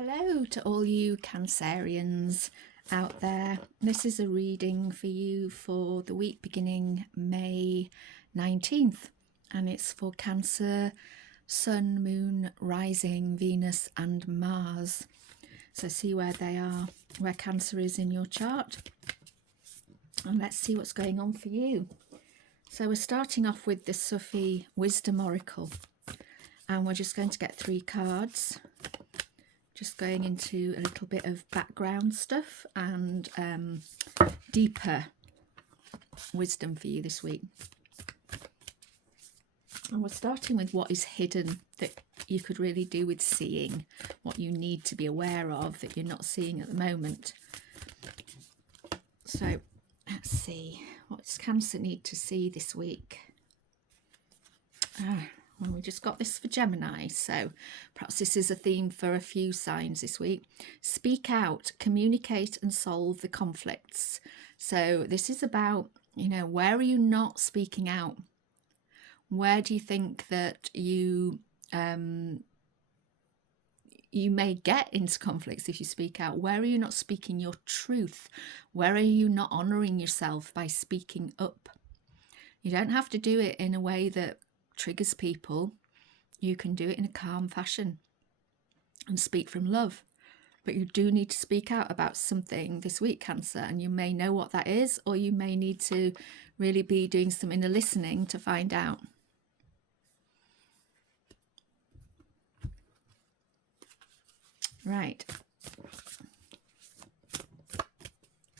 Hello to all you Cancerians out there. This is a reading for you for the week beginning May 19th, and it's for Cancer, Sun, Moon, Rising, Venus and Mars. So see where they are, where Cancer is in your chart, and let's see what's going on for you. So we're starting off with the Sufi Wisdom Oracle, and we're just going to get 3 cards. Just going into a little bit of background stuff and deeper wisdom for you this week. And we're starting with what is hidden that you could really do with seeing, what you need to be aware of that you're not seeing at the moment. So let's see, what does Cancer need to see this week? Well, we just got this for Gemini, so perhaps this is a theme for a few signs this week. Speak out, communicate and solve the conflicts. So this is about, where are you not speaking out? Where do you think that you may get into conflicts if you speak out? Where are you not speaking your truth? Where are you not honouring yourself by speaking up? You don't have to do it in a way that triggers people. You can do it in a calm fashion and speak from love, but you do need to speak out about something this week, Cancer, and you may know what that is, or you may need to really be doing some inner listening to find out. Right,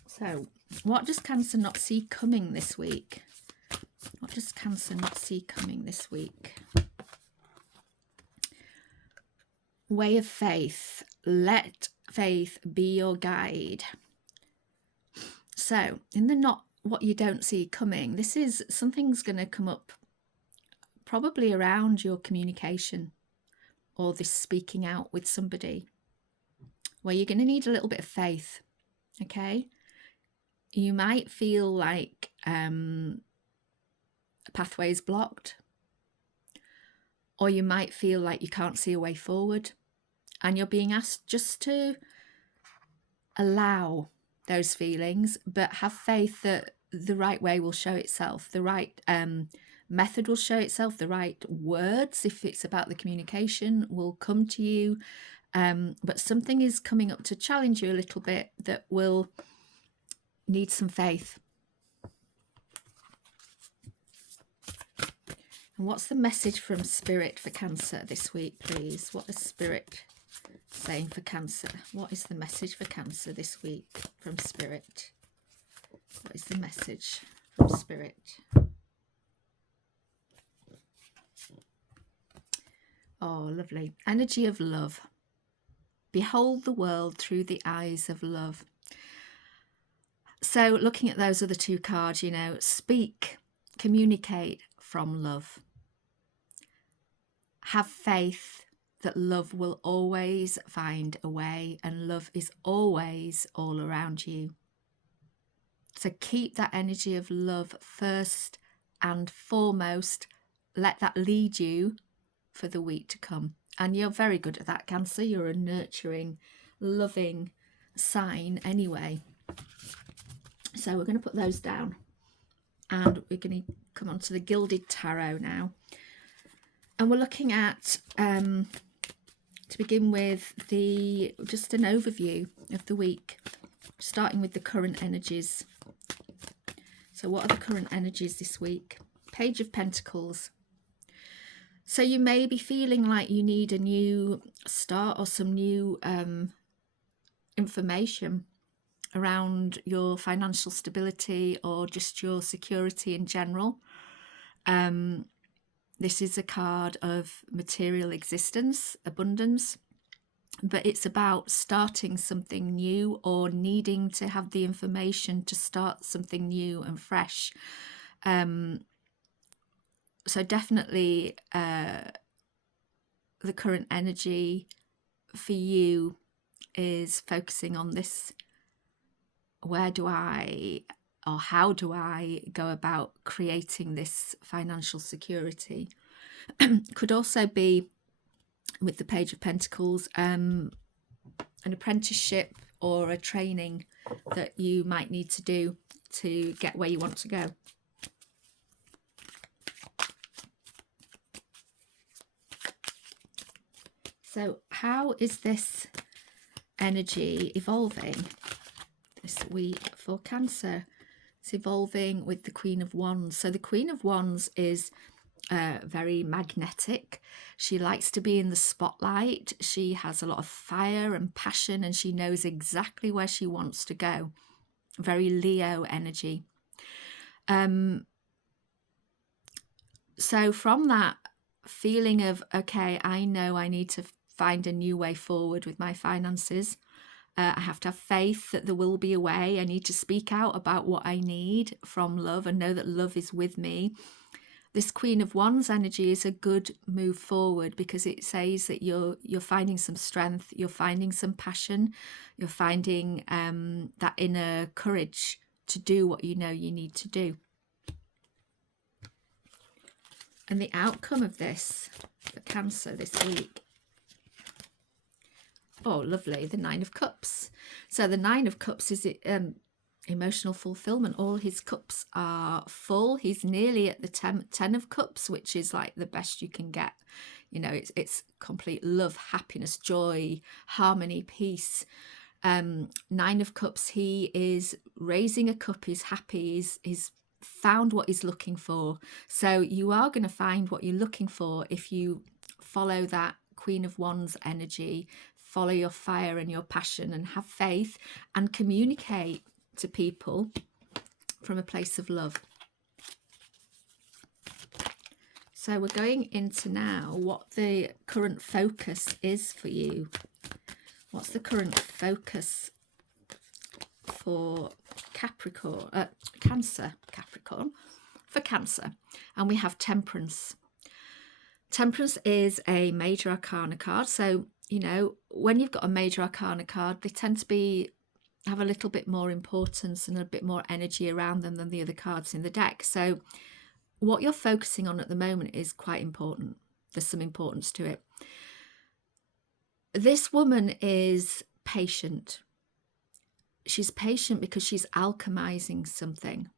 so what does Cancer not see coming this week? What does Cancer not see coming this week? Way of faith. Let faith be your guide. So in the not what you don't see coming, this is something's going to come up probably around your communication or this speaking out with somebody, where you're going to need a little bit of faith. Okay, you might feel like pathway is blocked, or you might feel like you can't see a way forward, and you're being asked just to allow those feelings, but have faith that the right way will show itself, the right method will show itself, the right words, if it's about the communication, will come to you, but something is coming up to challenge you a little bit that will need some faith. And what's the message from Spirit for Cancer this week, please? What is Spirit saying for Cancer? What is the message for Cancer this week from Spirit? What is the message from Spirit? Oh, lovely. Energy of love. Behold the world through the eyes of love. So looking at those other 2 cards, speak, communicate from love. Have faith that love will always find a way, and love is always all around you. So keep that energy of love first and foremost. Let that lead you for the week to come. And you're very good at that, Cancer. You're a nurturing, loving sign anyway. So we're going to put those down, and we're going to come on to the Gilded Tarot now. And we're looking at, to begin with, just an overview of the week, starting with the current energies. So what are the current energies this week? Page of Pentacles. So you may be feeling like you need a new start or some new information around your financial stability or just your security in general. This is a card of material existence, abundance, but it's about starting something new or needing to have the information to start something new and fresh. So definitely the current energy for you is focusing on this. Where do I, or how do I go about creating this financial security? Could also be with the Page of Pentacles, an apprenticeship or a training that you might need to do to get where you want to go. So how is this energy evolving this week for Cancer? It's evolving with the Queen of Wands. So the Queen of Wands is very magnetic. She likes to be in the spotlight. She has a lot of fire and passion, and she knows exactly where she wants to go. Very Leo energy. So from that feeling of, okay, I know I need to find a new way forward with my finances. I have to have faith that there will be a way. I need to speak out about what I need from love and know that love is with me. This Queen of Wands energy is a good move forward because it says that you're finding some strength, you're finding some passion, you're finding that inner courage to do what you know you need to do. And the outcome of this for Cancer this week. Oh, lovely. The Nine of Cups. So the Nine of Cups is emotional fulfillment. All his cups are full. He's nearly at the 10 of Cups, which is like the best you can get. You know, it's complete love, happiness, joy, harmony, peace. 9 of Cups, he is raising a cup, he's happy, he's found what he's looking for. So you are going to find what you're looking for if you follow that Queen of Wands energy, follow your fire and your passion and have faith and communicate to people from a place of love. So we're going into now what the current focus is for you. What's the current focus for Cancer, for Cancer? And we have Temperance. Temperance is a major arcana card. So, you know, when you've got a major arcana card, they tend to have a little bit more importance and a bit more energy around them than the other cards in the deck. So what you're focusing on at the moment is quite important. There's some importance to it. This woman is patient. She's patient because she's alchemizing something.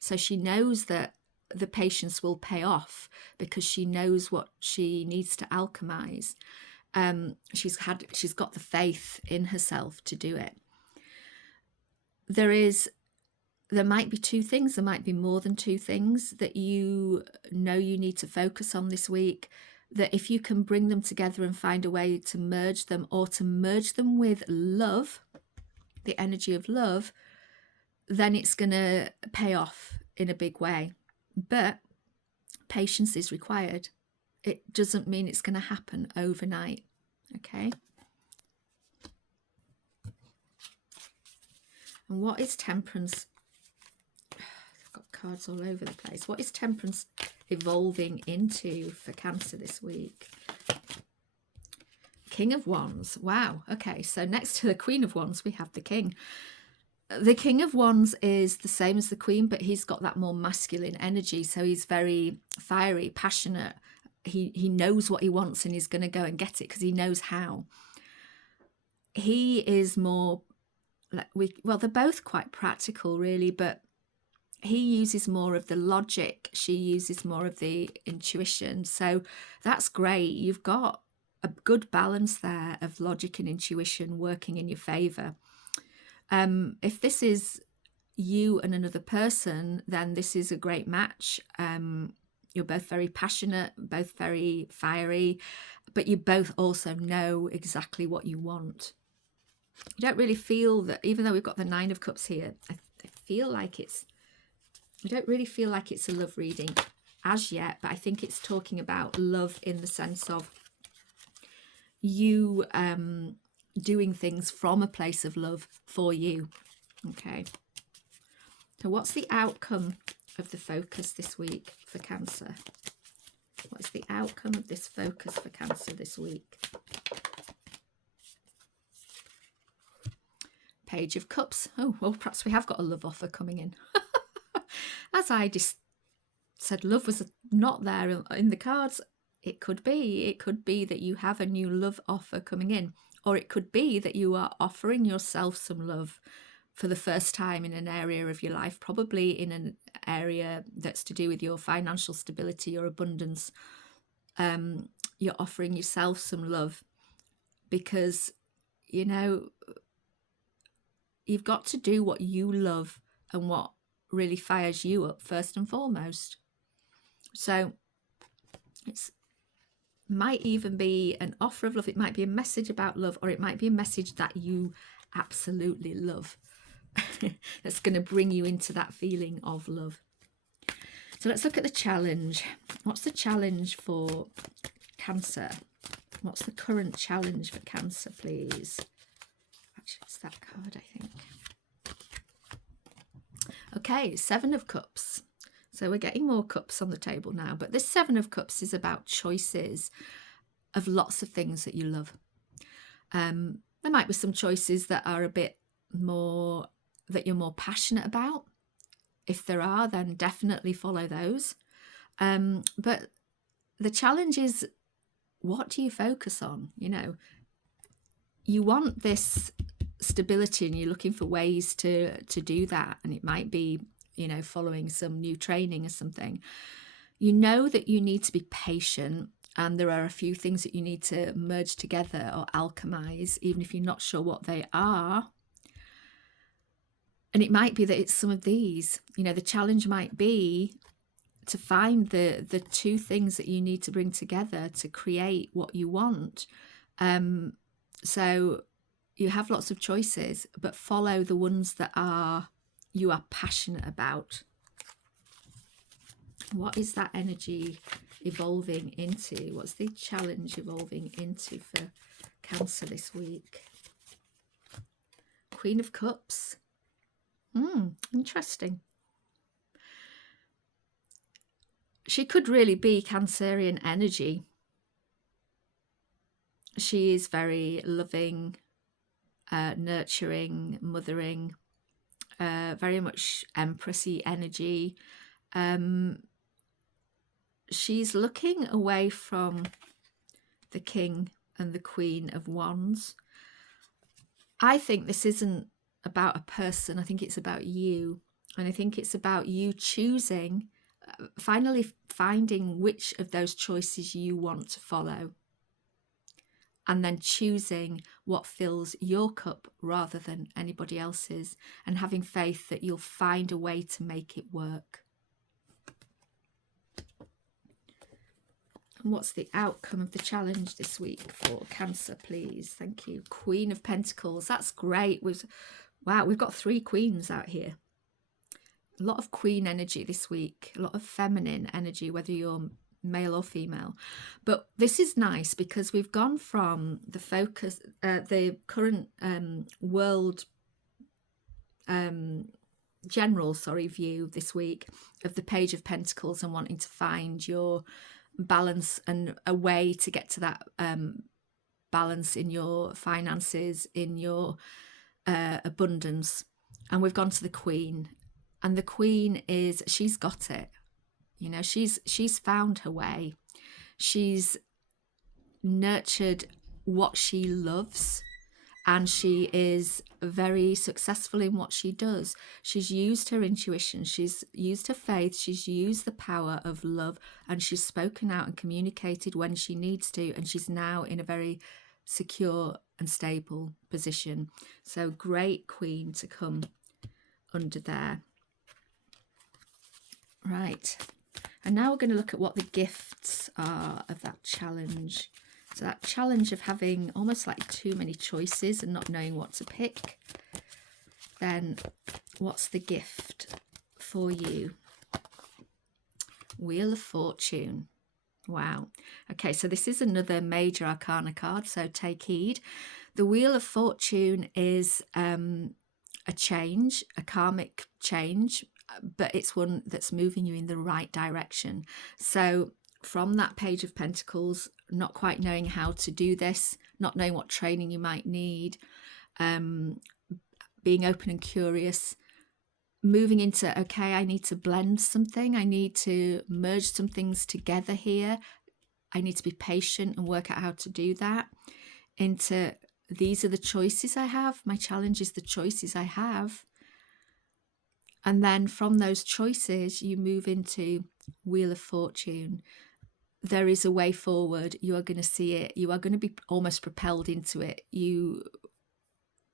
So she knows that the patience will pay off because she knows what she needs to alchemize. She's got the faith in herself to do it. There might be two things, there might be more than two things that you know you need to focus on this week, that if you can bring them together and find a way to merge them, or to merge them with love, the energy of love, then it's going to pay off in a big way. But patience is required. It doesn't mean it's going to happen overnight. Okay. And what is Temperance? I've got cards all over the place. What is Temperance evolving into for Cancer this week? King of Wands. Wow. Okay. So next to the Queen of Wands, we have the King. The King of Wands is the same as the Queen, but he's got that more masculine energy. So he's very fiery, passionate. He knows what he wants and he's going to go and get it because he knows how. He is more, well, they're both quite practical really, but he uses more of the logic. She uses more of the intuition. So that's great. You've got a good balance there of logic and intuition working in your favor. If this is you and another person, then this is a great match. You're both very passionate, both very fiery, but you both also know exactly what you want. You don't really feel that, even though we've got the 9 of Cups here, I feel like I don't really feel like it's a love reading as yet, but I think it's talking about love in the sense of you doing things from a place of love for you. Okay. So what's the outcome of the focus this week for Cancer? What is the outcome of this focus for Cancer this week? Page of Cups. Oh, well, perhaps we have got a love offer coming in. As I just said, love was not there in the cards. It could be that you have a new love offer coming in, Or it could be that you are offering yourself some love for the first time in an area of your life, probably in an area that's to do with your financial stability, your abundance. You're offering yourself some love because, you know, you've got to do what you love and what really fires you up first and foremost. So it's might even be an offer of love. It might be a message about love, or it might be a message that you absolutely love that's going to bring you into that feeling of love. So let's look at the challenge. What's the challenge for Cancer? What's the current challenge for Cancer, please? Actually, it's that card, I think. Okay, 7 of Cups. So we're getting more cups on the table now. But this 7 of Cups is about choices of lots of things that you love. There might be some choices that are a bit more, that you're more passionate about. If there are, then definitely follow those. But the challenge is, what do you focus on? You know, you want this stability and you're looking for ways to do that. And it might be, you know, following some new training or something. You know that you need to be patient, and there are a few things that you need to merge together or alchemize, even if you're not sure what they are. And it might be that it's some of these. You know, the challenge might be to find the 2 things that you need to bring together to create what you want. So you have lots of choices, but follow the ones that you are passionate about. What is that energy evolving into? What's the challenge evolving into for Cancer this week? Queen of Cups. Interesting. She could really be Cancerian energy. She is very loving, nurturing, mothering, very much Empressy energy. She's looking away from the King and the Queen of Wands. I think this isn't about a person. I think it's about you. And I think it's about you choosing, finally finding which of those choices you want to follow. And then choosing what fills your cup rather than anybody else's, and having faith that you'll find a way to make it work. And what's the outcome of the challenge this week for Cancer, please? Thank you. Queen of Pentacles. That's great. Wow, we've got 3 queens out here. A lot of queen energy this week. A lot of feminine energy, whether you're male or female. But this is nice because we've gone from the focus, the current world general view this week of the Page of Pentacles and wanting to find your balance and a way to get to that balance in your finances, in your abundance. And we've gone to the Queen, and the Queen she's got it. You know, she's found her way. She's nurtured what she loves, and she is very successful in what she does. She's used her intuition, she's used her faith, she's used the power of love, and she's spoken out and communicated when she needs to, and she's now in a very secure and stable position. So great Queen to come under there. Right. And now we're going to look at what the gifts are of that challenge. So that challenge of having almost like too many choices and not knowing what to pick. Then what's the gift for you? Wheel of Fortune. Wow. Okay, so this is another major arcana card, so take heed. The Wheel of Fortune is a change, a karmic change, but it's one that's moving you in the right direction. So from that Page of Pentacles, not quite knowing how to do this, not knowing what training you might need, being open and curious, moving into, okay, I need to blend something, I need to merge some things together here, I need to be patient and work out how to do that, into these are the choices I have. My challenge is the choices I have. And then from those choices, you move into Wheel of Fortune. There is a way forward. You are going to see it. You are going to be almost propelled into it. You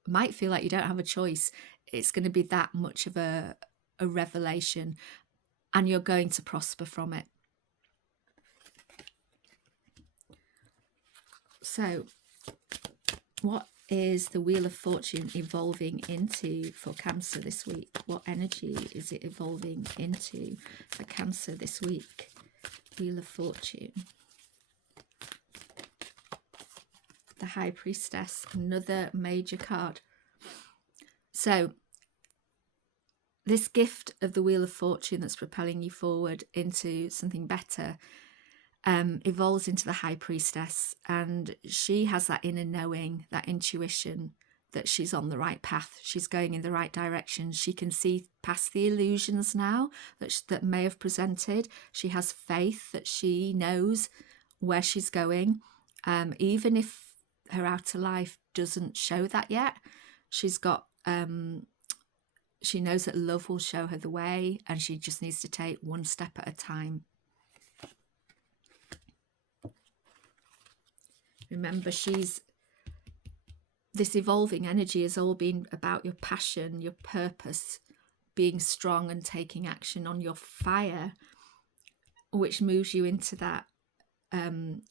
might feel like you don't have a choice. It's going to be that much of a revelation, and you're going to prosper from it. So what is the Wheel of Fortune evolving into for Cancer this week? What energy is it evolving into for Cancer this week? Wheel of Fortune. The High Priestess, another major card. So this gift of the Wheel of Fortune that's propelling you forward into something better evolves into the High Priestess, and she has that inner knowing, that intuition that she's on the right path. She's going in the right direction. She can see past the illusions now that may have presented. She has faith that she knows where she's going, even if her outer life doesn't show that yet. She's got she knows that love will show her the way, and she just needs to take one step at a time. Remember, this evolving energy has all been about your passion, your purpose, being strong and taking action on your fire, which moves you into that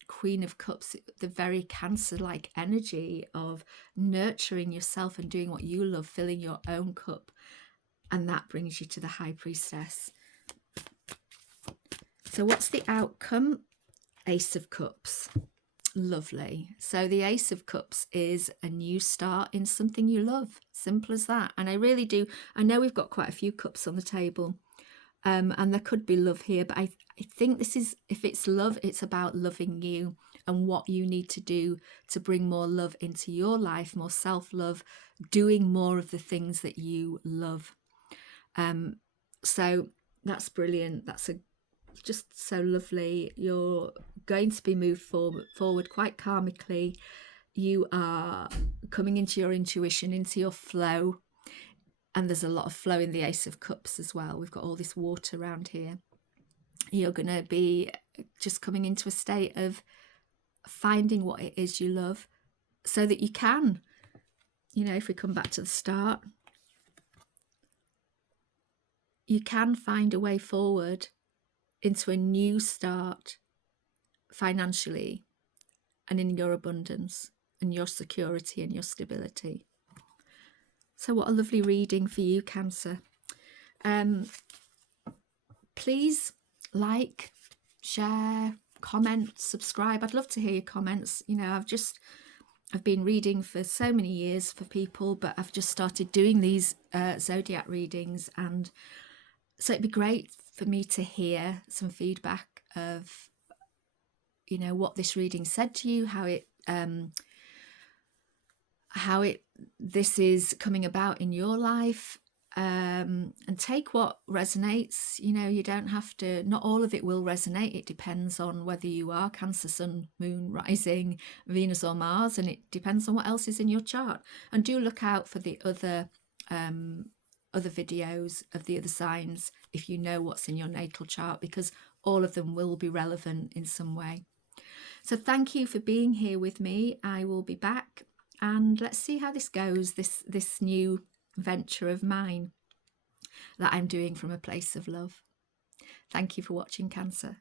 Queen of Cups, the very Cancer-like energy of nurturing yourself and doing what you love, filling your own cup. And that brings you to the High Priestess. So what's the outcome? Ace of Cups. Lovely. So the Ace of Cups is a new start in something you love. Simple as that. And I really do. I know we've got quite a few cups on the table, and there could be love here, but I think this is, if it's love, it's about loving you and what you need to do to bring more love into your life, more self-love, doing more of the things that you love. So that's brilliant. That's just so lovely. You're going to be moved forward quite karmically. You are coming into your intuition, into your flow, and there's a lot of flow in the Ace of Cups as well. We've got all this water around here. You're going to be just coming into a state of finding what it is you love, so that you can, if we come back to the start, you can find a way forward into a new start financially and in your abundance and your security and your stability. So what a lovely reading for you, Cancer. Please like, share, comment, subscribe. I'd love to hear your comments. I've been reading for so many years for people, but I've just started doing these zodiac readings, and so it'd be great for me to hear some feedback of, what this reading said to you, how this is coming about in your life, and take what resonates. You don't have to, not all of it will resonate. It depends on whether you are Cancer, Sun, Moon, Rising, Venus or Mars, and it depends on what else is in your chart. And do look out for the other videos of the other signs if you know what's in your natal chart, because all of them will be relevant in some way. So thank you for being here with me. I will be back, and let's see how this goes, this new venture of mine that I'm doing from a place of love. Thank you for watching, Cancer.